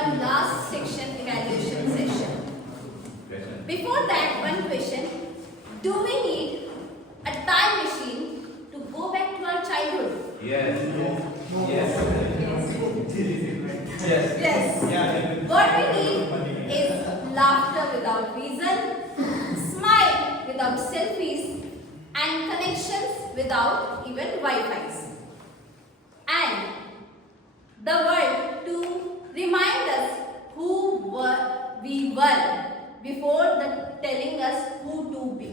our last section, evaluation session. Before that, one question. Do we need a time machine to go back to our childhood? Yes. Yes. Yes. What we need is laughter without reason, smile without selfies, and connections without even Wi-Fi's. And the world to remind us who we were before telling us who to be.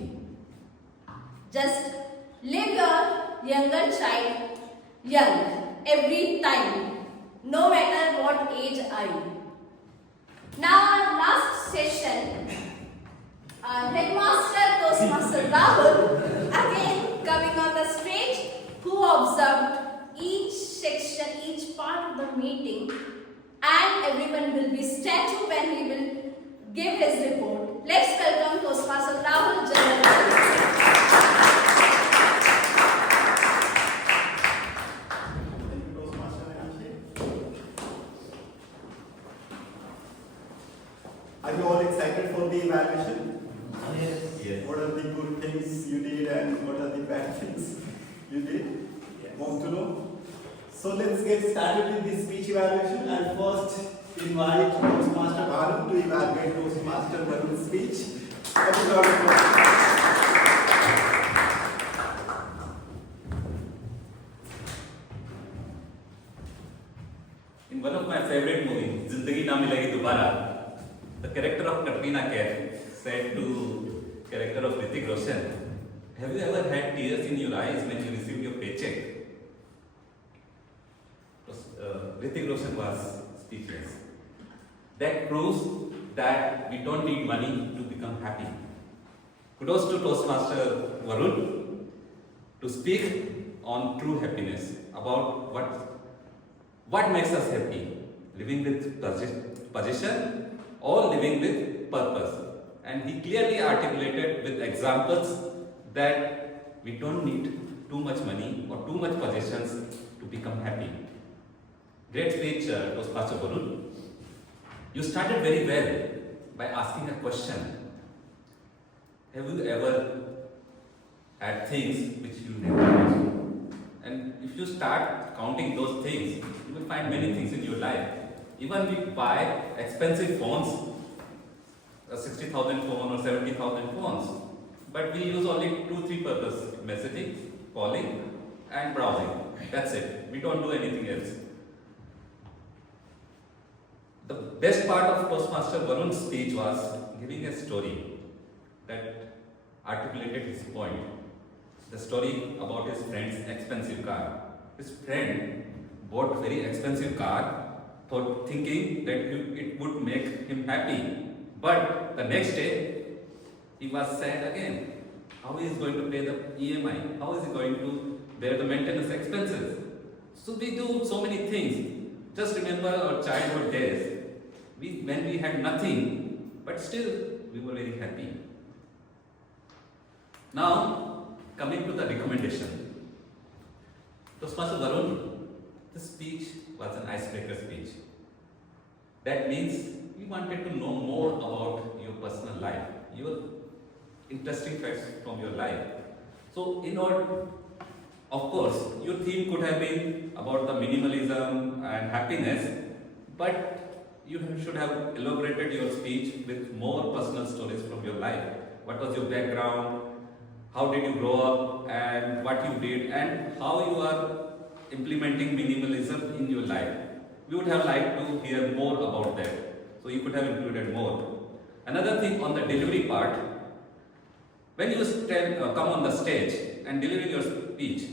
Just live your younger child young every time, no matter what age are you. Now our last session, Headmaster Toastmaster Rahul again coming on the stage, who observed each section, each part of the meeting, and everyone will be statue when he will give his report. Let's welcome Toastmaster Rahul General. Are you all excited for the evaluation? Yes. What are the good things you did and what are the bad things you did? Want to know? So let's get started with the speech evaluation. I'll first invite Toastmaster Bharat to evaluate Toastmaster Varun's speech. Have a round of applause. In one of my favorite movies, Zindagi Na Milegi Dobara, the character of Katrina Kaif said to character of Hrithik Roshan, "Have you ever had tears in your eyes when you received your paycheck?" Hrithik Roshan was speechless. That proves that we don't need money to become happy. Kudos to Toastmaster Varun to speak on true happiness, about what makes us happy, living with possession or living with purpose. And he clearly articulated with examples that we don't need too much money or too much possessions to become happy. Great speech, Toastmaster Varun. You started very well by asking a question. Have you ever had things which you never had? And if you start counting those things, you will find many things in your life. Even we buy expensive phones, a 60,000 phone or 70,000 phones, but we use only 2-3 purposes: messaging, calling, and browsing. That's it. We don't do anything else. The best part of Toastmaster Varun's speech was giving a story that articulated his point. The story about his friend's expensive car. His friend bought very expensive car, thinking that it would make him happy. But the next day, he was sad again. How he is going to pay the EMI? How is he going to bear the maintenance expenses? So we do so many things. Just remember our childhood days. When we had nothing, but still we were very happy. Now, coming to the recommendation. Toastmaster Varun, this speech was an icebreaker speech. That means we wanted to know more about your personal life, your interesting facts from your life. So, of course, your theme could have been about the minimalism and happiness, but you should have elaborated your speech with more personal stories from your life. What was your background? How did you grow up, and what you did, and how you are implementing minimalism in your life. We would have liked to hear more about that. So you could have included more. Another thing on the delivery part, when you come on the stage and deliver your speech,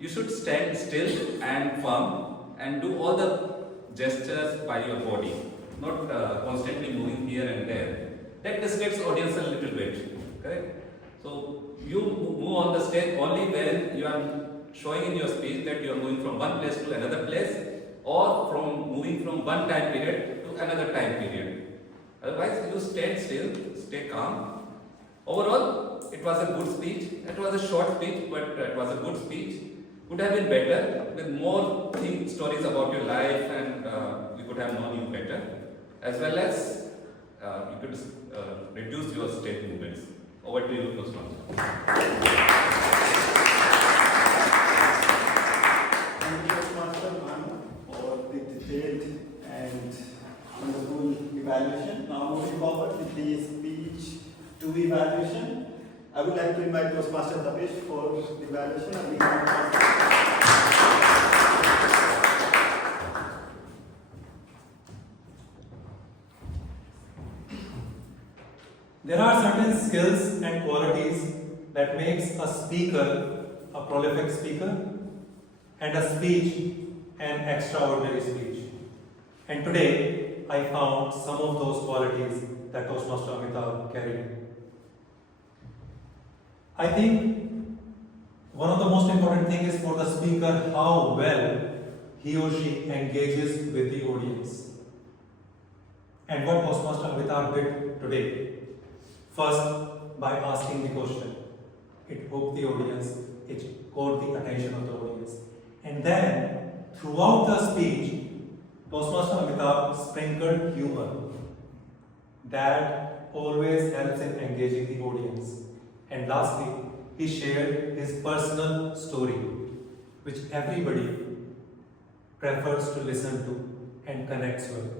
you should stand still and firm and do all the gestures by your body, not constantly moving here and there. That distracts audience a little bit, correct? So you move on the stage only when you are showing in your speech that you are moving from one place to another place, or moving from one time period to another time period. Otherwise, you stand still, stay calm. Overall, it was a good speech. It was a short speech, but it was a good speech. Could have been better with more stories about your life, and we could could have known you better, as well as you could reduce your state movements. Over to you, Toastmaster. Thank you, Toastmaster Manu, for the detailed and wonderful evaluation. Now moving forward with the speech 2 evaluation, I would like to invite Toastmaster Tapesh for the evaluation. And there are certain skills and qualities that makes a speaker a prolific speaker and a speech an extraordinary speech. And today I found some of those qualities that Toastmaster Amitabh carried. I think one of the most important things is for the speaker how well he or she engages with the audience. And what Toastmaster Amitabh did today. First, by asking the question, it hooked the audience, it caught the attention of the audience. And then, throughout the speech, Toastmaster Amitabh sprinkled humor that always helps in engaging the audience. And lastly, he shared his personal story, which everybody prefers to listen to and connects with.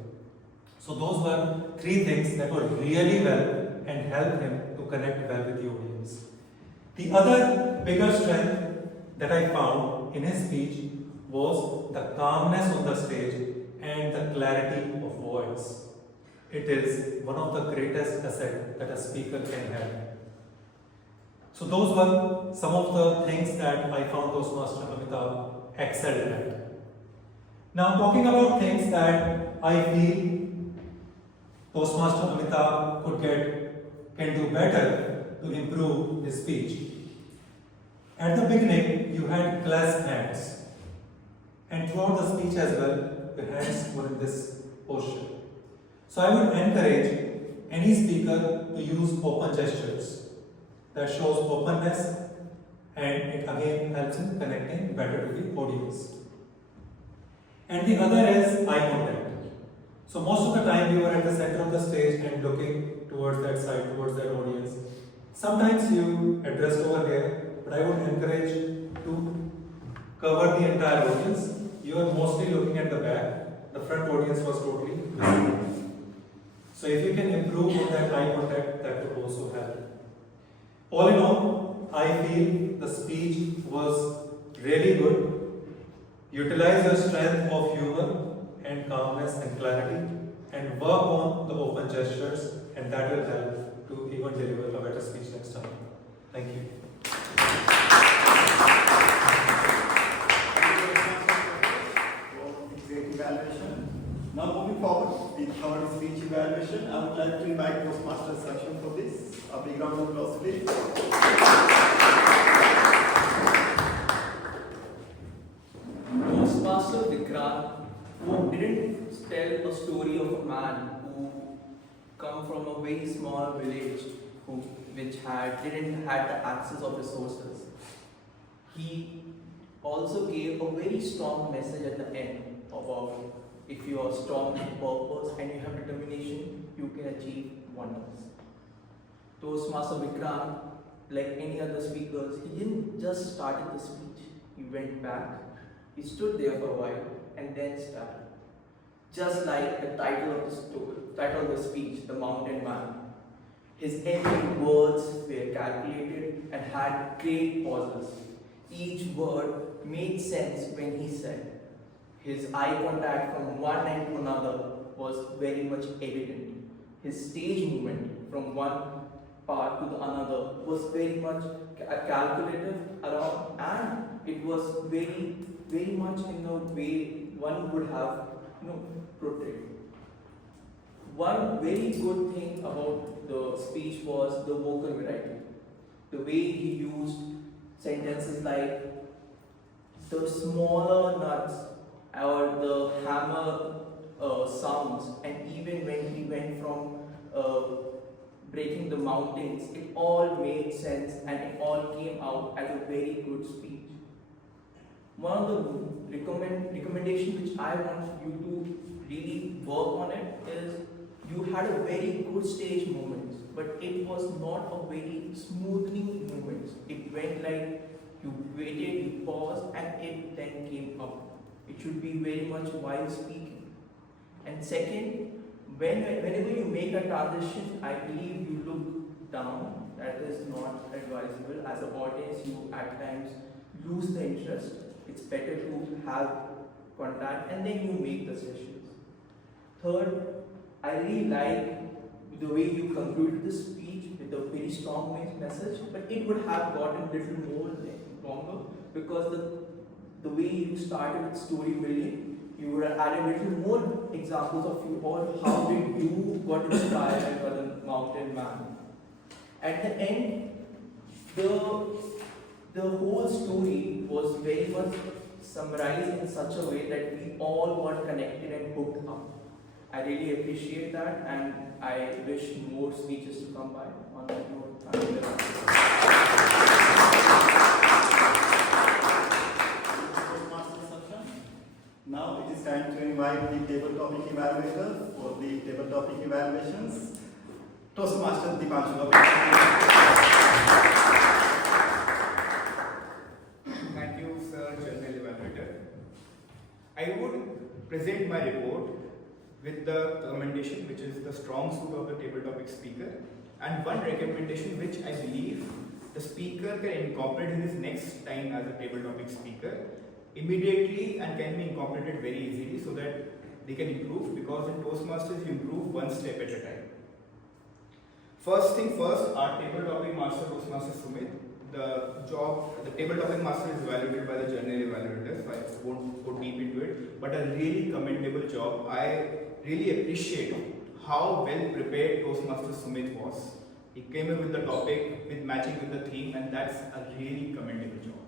So those were 3 things that were really well and helped him to connect well with the audience. The other bigger strength that I found in his speech was the calmness on the stage and the clarity of voice. It is one of the greatest assets that a speaker can have. So those were some of the things that I found Toastmaster Amitabh excelled at. Now talking about things that I feel Toastmaster Amitabh can do better to improve his speech. At the beginning, you had clasped hands, and throughout the speech as well, the hands were in this posture. So I would encourage any speaker to use open gestures. That shows openness, and it again helps in connecting better to the audience. And the other is eye contact. So most of the time you are at the center of the stage and looking towards that side, towards that audience. Sometimes you address over here, but I would encourage to cover the entire audience. You are mostly looking at the back. The front audience was totally visible. So if you can improve on that eye contact, that would also help. All in all, I feel the speech was really good. Utilize your strength of humor and calmness and clarity, and work on the open gestures, and that will help to even deliver a better speech next time. Thank you. great evaluation. Now moving forward, the third speech evaluation, I would like to invite Toastmaster Saksham for this. A big round of applause, please. Toastmaster Vikrant, who didn't tell a story of a man who come from a very small village which didn't have the access of resources. He also gave a very strong message at the end about if you are strong in purpose and you have determination, you can achieve wonders. Toastmaster Vikrant, like any other speakers, he didn't just started the speech. He went back, he stood there for a while and then started. Just like the title of the speech, The Mountain Man. His every words were calculated and had great pauses. Each word made sense when he said. His eye contact from one end to another was very much evident. His stage movement from one part to the another was very much calculative around, and it was very, very much in the way one would have portrayed. One very good thing about the speech was the vocal variety. The way he used sentences like the smaller nuts or the hammer sounds, and even when he went from breaking the mountains, it all made sense and it all came out as a very good speech. One of the recommendation which I want you to really work on it is you had a very good stage moments, but it was not a very smoothing moments. It went like you waited, you paused, and it then came up. It should be very much while speaking. And second, whenever you make a transition, I believe you look down. That is not advisable. As an audience, you at times lose the interest. It's better to have contact and then you make the sessions. Third, I really like the way you concluded the speech with a very strong message, but it would have gotten a little more longer because the way you started with story building, you would have added a little more examples of you all, how did you got inspired by the mountain man. At the end, the whole story was very much summarized in such a way that we all got connected and hooked up. I really appreciate that, and I wish more speeches to come by. On that note, thank you very much. Toastmasters section. Now it is time to invite the table topic evaluator for the table topic evaluations. Toastmasters Dipanshu. Thank you, Sir General Evaluator. I would present my report with the recommendation which is the strong suit of the table topic speaker, and one recommendation which I believe the speaker can incorporate in his next time as a table topic speaker immediately and can be incorporated very easily so that they can improve, because in Toastmasters you improve one step at a time. First thing first, our table topic master Toastmaster Sumit. The table topic master is evaluated by the general evaluators, so I won't go deep into it, but a really commendable job. I really appreciate how well prepared Toastmaster Sumit was. He came in with the topic, with matching with the theme, and that's a really commendable job.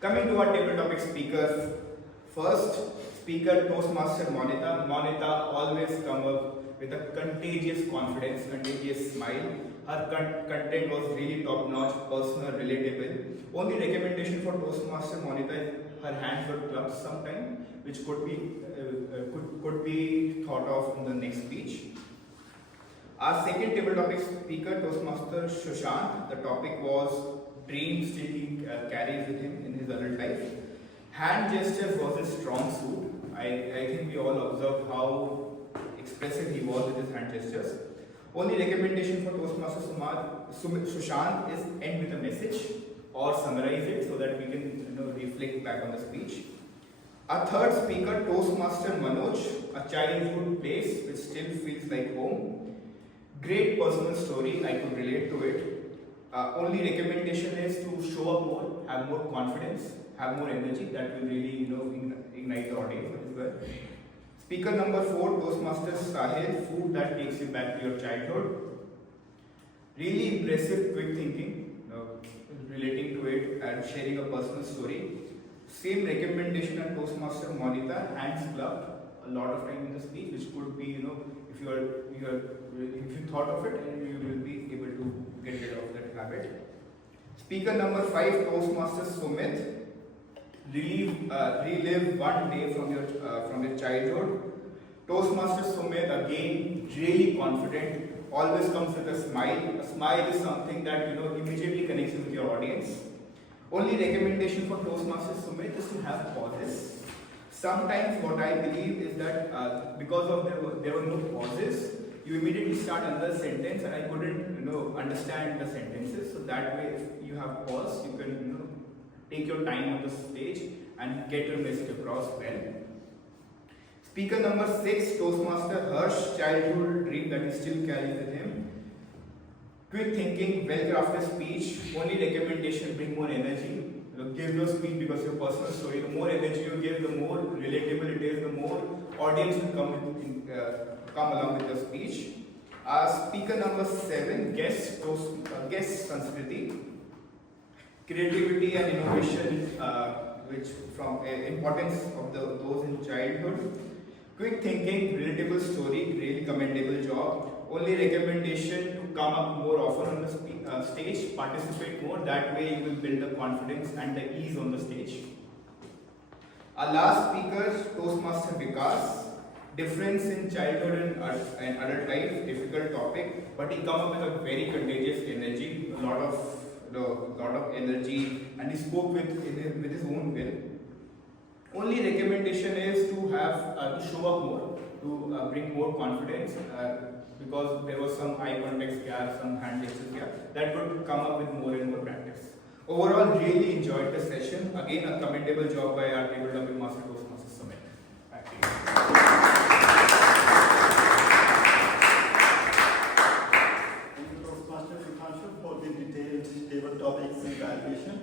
Coming to our table topic speakers, first speaker Toastmaster Monita. Monita always comes up with a contagious confidence, contagious smile. Her content was really top notch, personal, relatable. Only recommendation for Toastmaster Monita is her hands were clubbed sometime, which could be thought of in the next speech. Our second table topic speaker, Toastmaster Sushant. The topic was dreams still he carries with him in his adult life. Hand gestures was his strong suit. I think we all observed how expressive he was with his hand gestures. Only recommendation for Toastmaster Sushant is end with a message or summarize it so that we can reflect back on the speech. Our third speaker, Toastmaster Manoj, a childhood place which still feels like home. Great personal story, I could relate to it. Only recommendation is to show up more, have more confidence, have more energy. That will really ignite the audience as well. Speaker number 4, Toastmaster Sahil, food that takes you back to your childhood. Really impressive, quick thinking, relating to it and sharing a personal story. Same recommendation at Toastmaster Monita, hands clubbed a lot of time in the speech, which could be, if you thought of it, and you will be able to get rid of that habit. Speaker number 5, Toastmaster Sumit. Relive one day from your childhood. Toastmaster Sumit, again, really confident, always comes with a smile. A smile is something that immediately connects you with your audience. Only recommendation for Toastmaster Sumit is to have pauses. Sometimes what I believe is that because of there were no pauses, you immediately start another sentence and I couldn't understand the sentences. So that way, if you have pause, you can take your time on the stage and get your message across well. Speaker number 6, Toastmaster Harsh, childhood dream that he still carries with him. Quick thinking, well-crafted speech. Only recommendation, bring more energy. Give your speech because your personal story. The more energy you give, the more relatable it is, the more audience will come along with your speech. Speaker number 7, guest Sanskriti. Creativity and innovation, which from importance of those in childhood. Quick thinking, relatable story, really commendable job. Only recommendation to come up more often on the stage, participate more. That way you will build the confidence and the ease on the stage. Our last speaker, Toastmaster Vikas. Difference in childhood and adult life, difficult topic, but he come up with a very contagious energy, a lot of energy, and he spoke with his own will. Only recommendation is to have to show up more, to bring more confidence, because there was some eye contact gap, some hand gestures gap, that would come up with more and more practice. Overall, really enjoyed the session. Again, a commendable job by our tabletop master Toastmasters Summit. Back to you. For the detailed table topics and evaluation.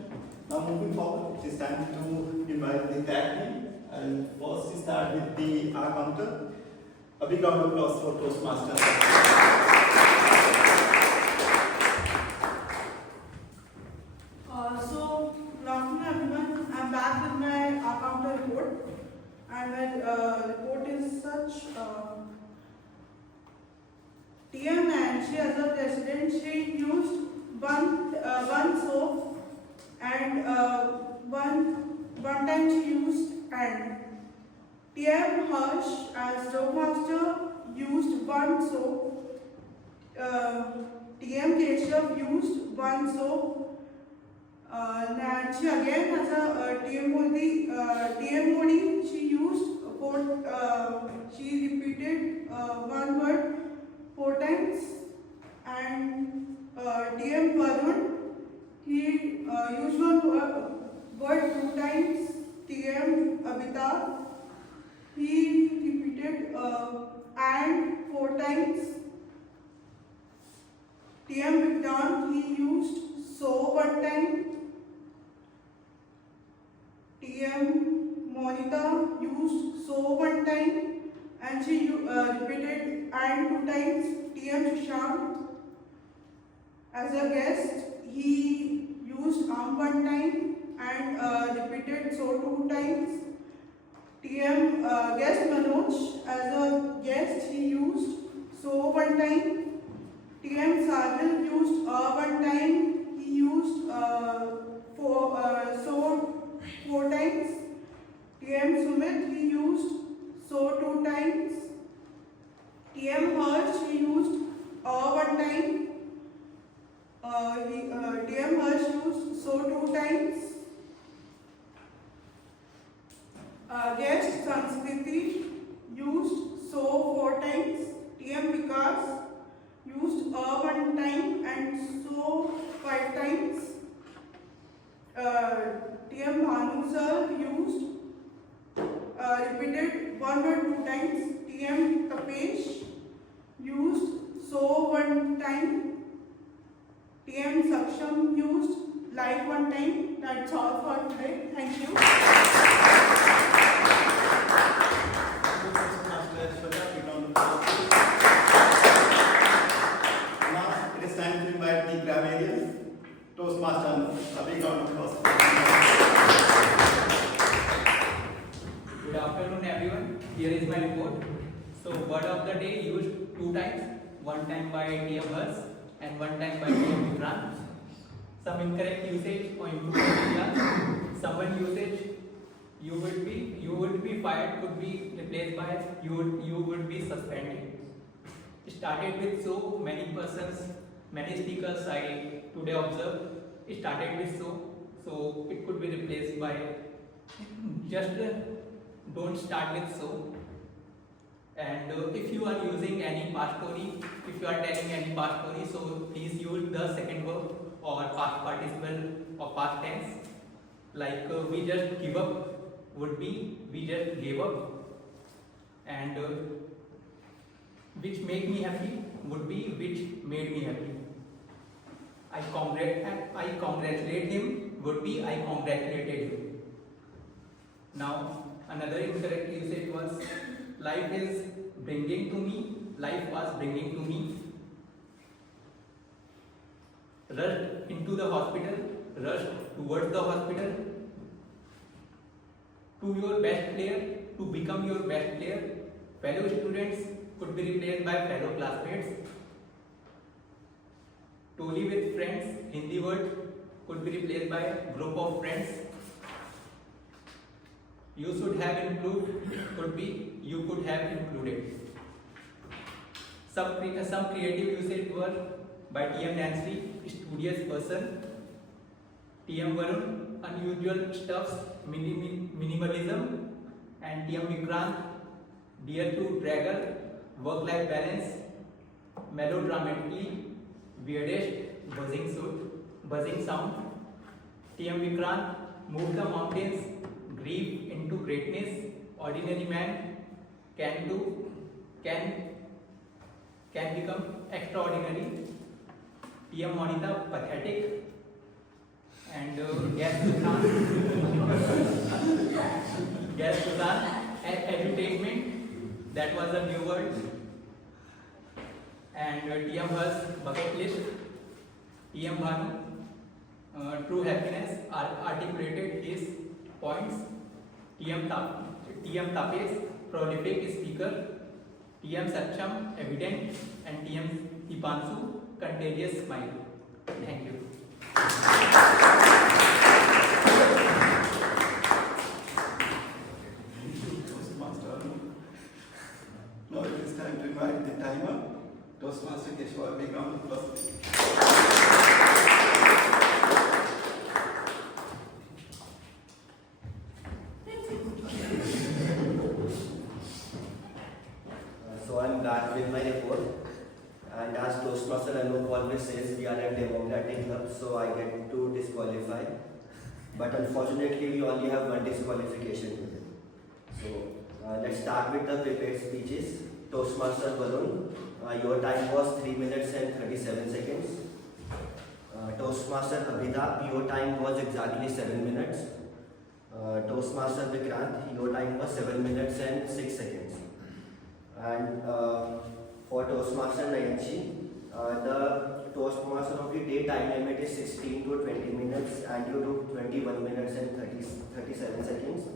Now moving forward, it is time to invite the tag team. And first we start with the R counter. A big round of applause for Toastmasters. So, good afternoon everyone. I'm back with my counter report. And my report is such. TM Nancy as a president, she used one soap and one time she used and TM Harsh as dough master used one soap. TM Keshav used one soap. Nancy again as a TM Modi she used she repeated one word 4 times, and TM Varun, he used one word 2 times. TM Abhitav, he repeated and 4 times. TM Vigdan, he used so 1 time. TM Monica used so 1 time. And she repeated and 2 times. TM Shashank as a guest, he used 1 time and repeated so 2 times. TM guest Manoj as a guest, he used so 1 time. TM Sajal used 1 time, he used so 4 times. TM Sumit, he used so 2 times. TM Harsh, he used 1 time. TM Harsh used so 2 times. Guest Sanskriti used so 4 times. TM Vikas used 1 time and so 5 times. TM Bhanu sir used repeated 1 or 2 times. TM Tapesh used so 1 time. TM Saksham used like 1 time. That's all for today. Thank you. Now it is time to invite the grammarians. Toastmasters, a big round of applause. Good afternoon everyone, here is my report. So word of the day used 2 times, 1 time by TM Hers and 1 time by TM Vikrant. Some incorrect usage or improvement. Someone usage you would be fired could be replaced by you would be suspended. Started with so many persons, many speakers I today observed. Started with so it could be replaced by just don't start with so. And if you are using any past story, if you are telling any past story, so please use the second verb or past participle or past tense. Like we just give up would be we just gave up, and which made me happy would be which made me happy. I congratulate him would be I congratulated him. Now another incorrect usage was life is bringing to me, life was bringing to me. Rushed into the hospital, rushed towards the hospital. To your best player, to become your best player. Fellow students could be replaced by fellow classmates. To live with friends, Hindi word could be replaced by group of friends. You should have included could be you could have included. Some creative usage were by TM Nancy, studious person, TM Varun, unusual stuffs, minimalism, and TM Vikrant, dear to dragger, work-life balance, melodramatically, weirdest, buzzing sound. TM Vikrant, move the mountains, grief into greatness, ordinary man can become extraordinary. TM Monita, pathetic, and Gas Suzanne, edutainment, that was a new word. And TM Hers, bucket list. TM Bhanu, true happiness, articulated his points. TM Tapesh, prolific speaker. TM Satcham, evident. And TM Dipanshu, contagious smile. Thank you. Toastmaster. Now it is time to invite the timer. Toastmaster Keshwar, big round of applause. So I'm back with my report, and as Toastmaster Anup always says, we are a democratic club, so I get to disqualify. But unfortunately, we only have one disqualification today. So let's start with the prepared speeches. Toastmaster Varun, your time was 3 minutes and 37 seconds. Toastmaster Abhida, your time was exactly 7 minutes. Toastmaster Vikrant, your time was 7 minutes and 6 seconds. And for Toastmaster Nayanshi, the Toastmaster of the day time limit is 16 to 20 minutes, and you took 21 minutes and 37 seconds.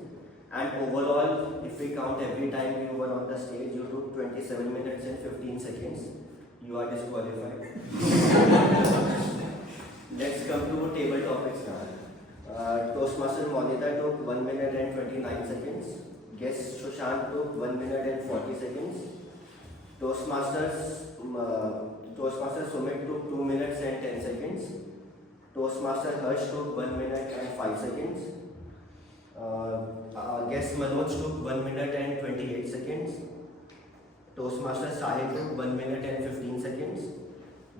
And overall, if we count every time you were on the stage, you took 27 minutes and 15 seconds. You are disqualified. Let's come to table topics now. Toastmaster Monita took 1 minute and 29 seconds. Guest Sushant took 1 minute and 40 seconds. Toastmaster Sumit took 2 minutes and 10 seconds. Toastmaster Harsh took 1 minute and 5 seconds. Guest Manoj took 1 minute and 28 seconds. Toastmaster Sahil took 1 minute and 15 seconds.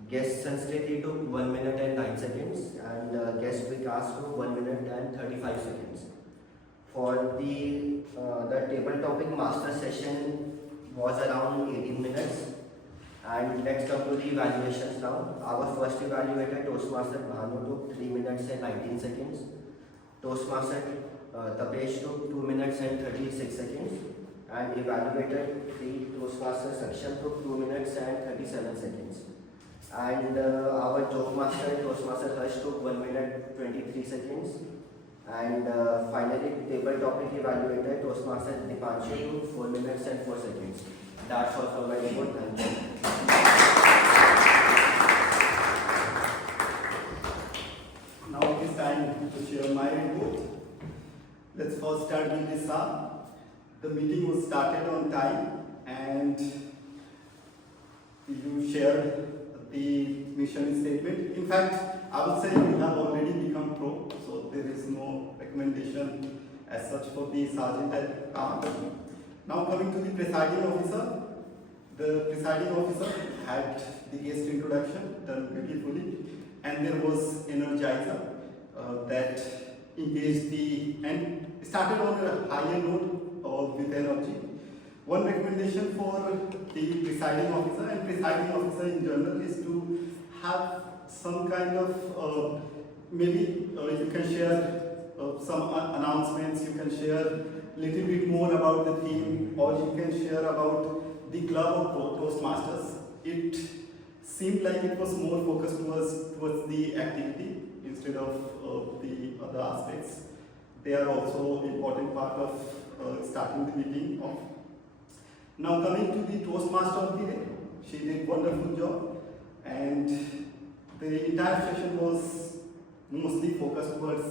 Guest Sanskriti took 1 minute and 9 seconds. And guest Vikas took 1 minute and 35 seconds. For the table topic master session was around 18 minutes. And let's come to the evaluations now. Our first evaluator, Toastmaster Bhanu, took 3 minutes and 19 seconds. Toastmaster Tapesh took 2 minutes and 36 seconds. And evaluator, the Toastmaster Saksham, took 2 minutes and 37 seconds. And our joke master, Toastmaster Harsh, took 1 minute 23 seconds. And finally, table topic evaluator, Toastmaster Dipanshu, took 4 minutes and 4 seconds. That's all for my report. Thank you. Now it is time to share my report. Let's first start with this up. The meeting was started on time, and you shared the mission statement. In fact, I would say you have already become pro, so there is no recommendation as such for the sergeant at arms. Now coming to the presiding officer. The presiding officer had the guest introduction done beautifully, and there was Energizer that engaged and started on a higher note with energy. One recommendation for the presiding officer and presiding officer in general is to have some kind of maybe you can share some announcements, you can share a little bit more about the theme, or you can share about the club of Toastmasters. It seemed like it was more focused towards the activity instead of the other aspects. They are also an important part of starting the meeting off. Now coming to the Toastmaster of the day, she did a wonderful job, and the entire session was mostly focused towards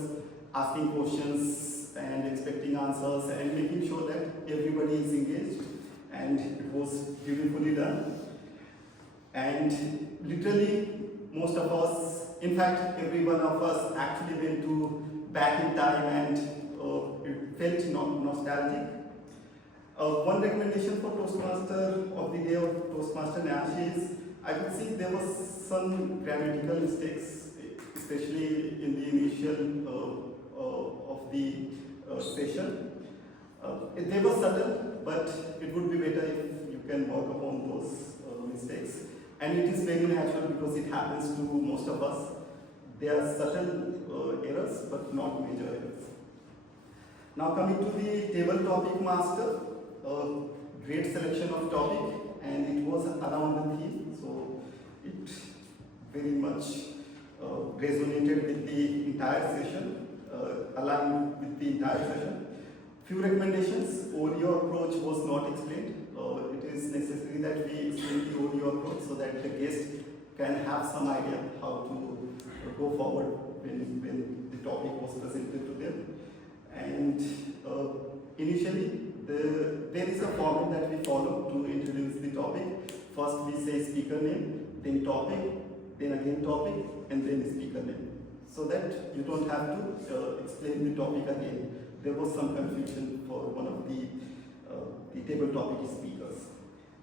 asking questions and expecting answers and making sure that everybody is engaged, and it was beautifully done. And literally, most of us, in fact, every one of us actually went to back in time, and it felt nostalgic. One recommendation for Toastmaster of the day of Toastmaster Nash is, I could see there was some grammatical mistakes, especially in the initial of the session. They were subtle, but it would be better if you can work upon those mistakes. And it is very natural because it happens to most of us. They are subtle errors, but not major errors. Now coming to the table topic master, great selection of topic, and it was around the theme, so it very much resonated with the entire session, aligned with the entire session. Few recommendations. Audio approach was not explained. It is necessary that we explain the audio approach so that the guest can have some idea how to go forward when the topic was presented to them. And initially, there is a format that we follow to introduce the topic. First we say speaker name, then topic, then again topic, and then speaker name. So that you don't have to explain the topic again. There was some confusion for one of the table topic speakers.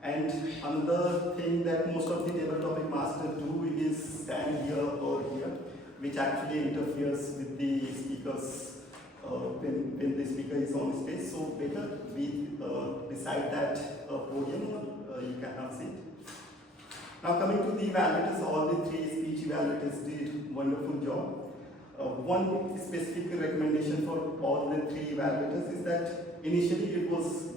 And another thing that most of the table topic masters do is stand here or here, which actually interferes with the speakers when the speaker is on stage. So better we decide that podium, you can have seat. Now coming to the evaluators, all the three speech evaluators did wonderful job. One specific recommendation for all the three evaluators is that initially it was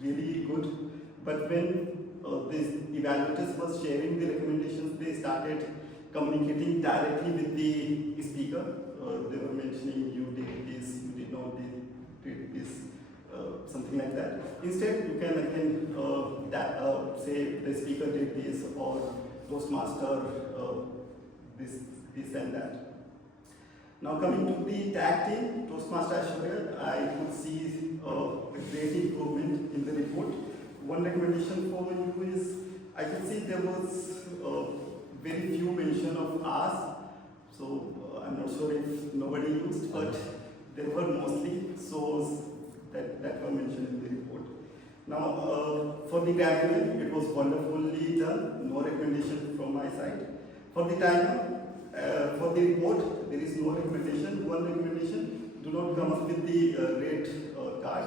really good, but when the evaluators was sharing the recommendations, they started communicating directly with the speaker. They were mentioning you did this, you did not did this, something like that. Instead, you can again say the speaker did this or Toastmaster this and that. Now coming to the tag team, Toastmaster Ashwarya, I could see a great improvement in the report. One recommendation for you is, I could see there was very few mention of R's. So I'm not sure if nobody used, but there were mostly so's that were mentioned in the report. Now for the grammar, it was wonderfully done. No recommendation from my side. For the timer, for the report, there is no recommendation. One recommendation: do not come up with the red card.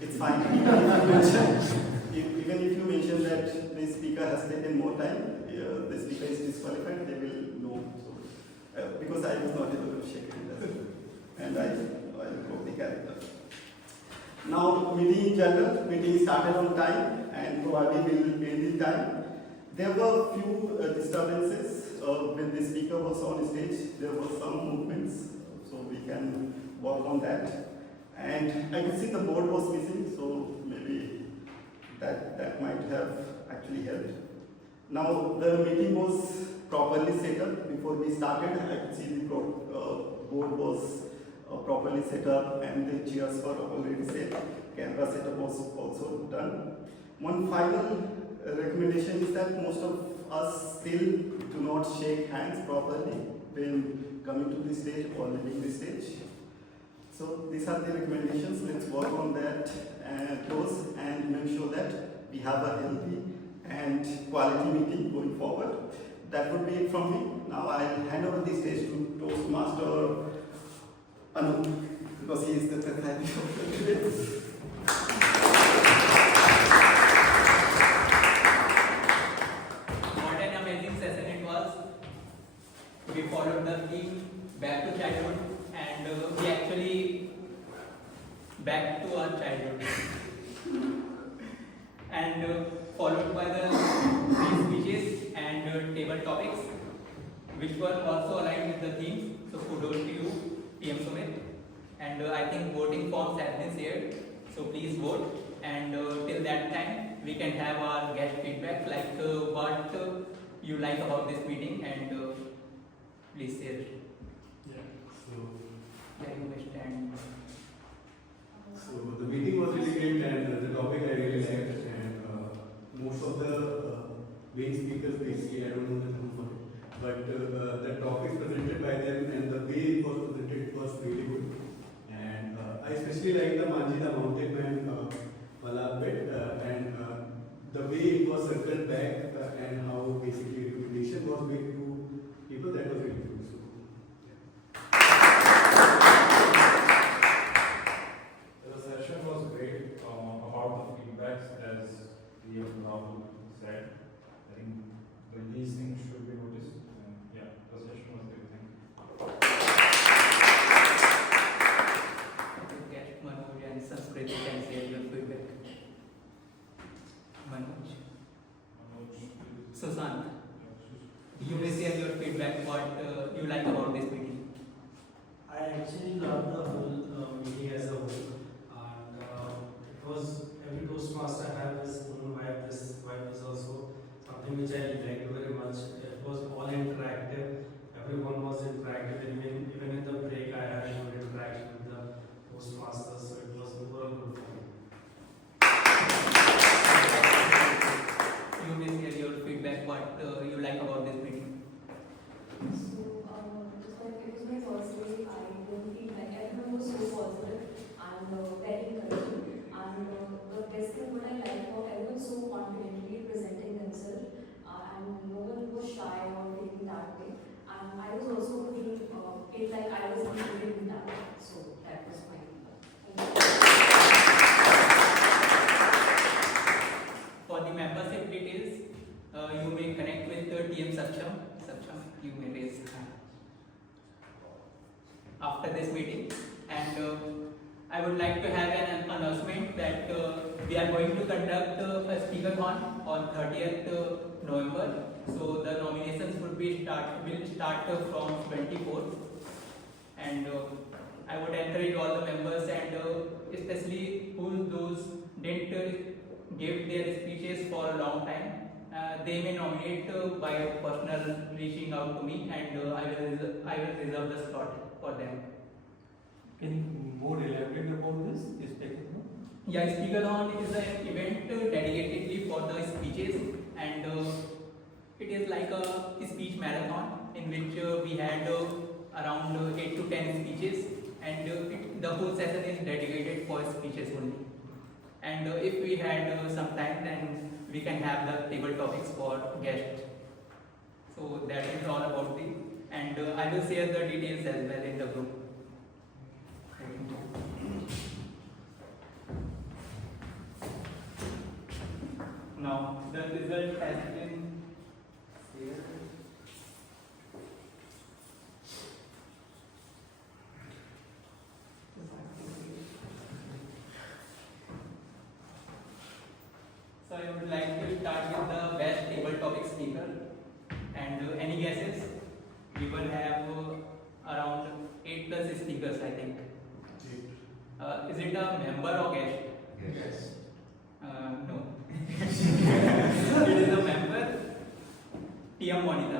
It's fine. Even if you mention that the speaker has taken more time, the speaker is disqualified, they will know. So, because I was not able to shake it, and I broke the character. Now, meeting in general, meeting started on time and probably will end in time. There were few disturbances when the speaker was on stage. There were some movements, so we can work on that. And I could see the board was missing, so maybe that might have actually helped. Now the meeting was properly set up before we started. I could see the board was properly set up and the chairs were already set. Camera setup was also done. One final recommendation is that most of us still do not shake hands properly when coming to the stage or leaving the stage. So these are the recommendations. Let's work on that close and make sure that we have a healthy and quality meeting going forward. That would be it from me. Now I'll hand over the stage to Toastmaster Anu, because he is the president of today. What an amazing session it was. We followed the theme back to childhood, and we actually back to our childhood. And followed by the three speeches and table topics, which were also aligned with the theme. So kudos to you, PM Sumit. And I think voting forms have been shared. So please vote. And till that time, we can have our guest feedback, like what you like about this meeting, and please share. Yeah, so Yeah, you may stand. So the meeting was really great and the topic I really liked and most of the main speakers basically I don't know the name for it, but the topics presented by them and the way it was presented was really good. And I especially like the Manjita Mountain Man wala bit and the way it was circled back and how basically recommendation was made to people, that was really good. So, the session was great about the feedbacks, as we have now said. I think these things should be noticed. And yeah, the session was great. Thank you. Okay, Manoj and Sanskriti can share your feedback. Manoj. Sushant, you may share your feedback, what you like about this meeting. I actually loved the whole meeting as a whole, and it was every Toastmaster have his own vibe. This vibe is also something which I liked very much. It was all interactive. Everyone was interactive. Even in the break, I had a good interaction with the Toastmasters. So it was overall good for me. You may share your feedback, what you like about this meeting. So, just like it was my first day, I don't feel like everyone was so positive and very encouraging. And the best thing what I liked was everyone so confidently presenting themselves, and no one was shy or feeling that way. And I was also feeling feel like I was included in that. So that was my feedback. Thank you. For the membership details, you may connect with TM Saksham. Saksham, you may raise hand after this meeting. And I would like to have an announcement that we are going to conduct a speaker-thon on 30th November. So the nominations will start from 24th. And I would encourage all the members and especially those didn't give their speeches for a long time. They may nominate by personal reaching out to me, and I will reserve the slot for them. Can you more elaborate about this? Yeah, Speaker-thon is an event dedicatedly for the speeches, and it is like a speech marathon in which we had around 8 to 10 speeches, and the whole session is dedicated for speeches only. And if we had some time, then we can have the table topics for guests. So that is all about it, and I will share the details as well in the group. Now the result has been shared. So I would like to start with the best table topic speaker. And any guesses? We will have around 8 plus speakers, I think. Is it a member or guest? Yes. No. It is a member, TM Monita.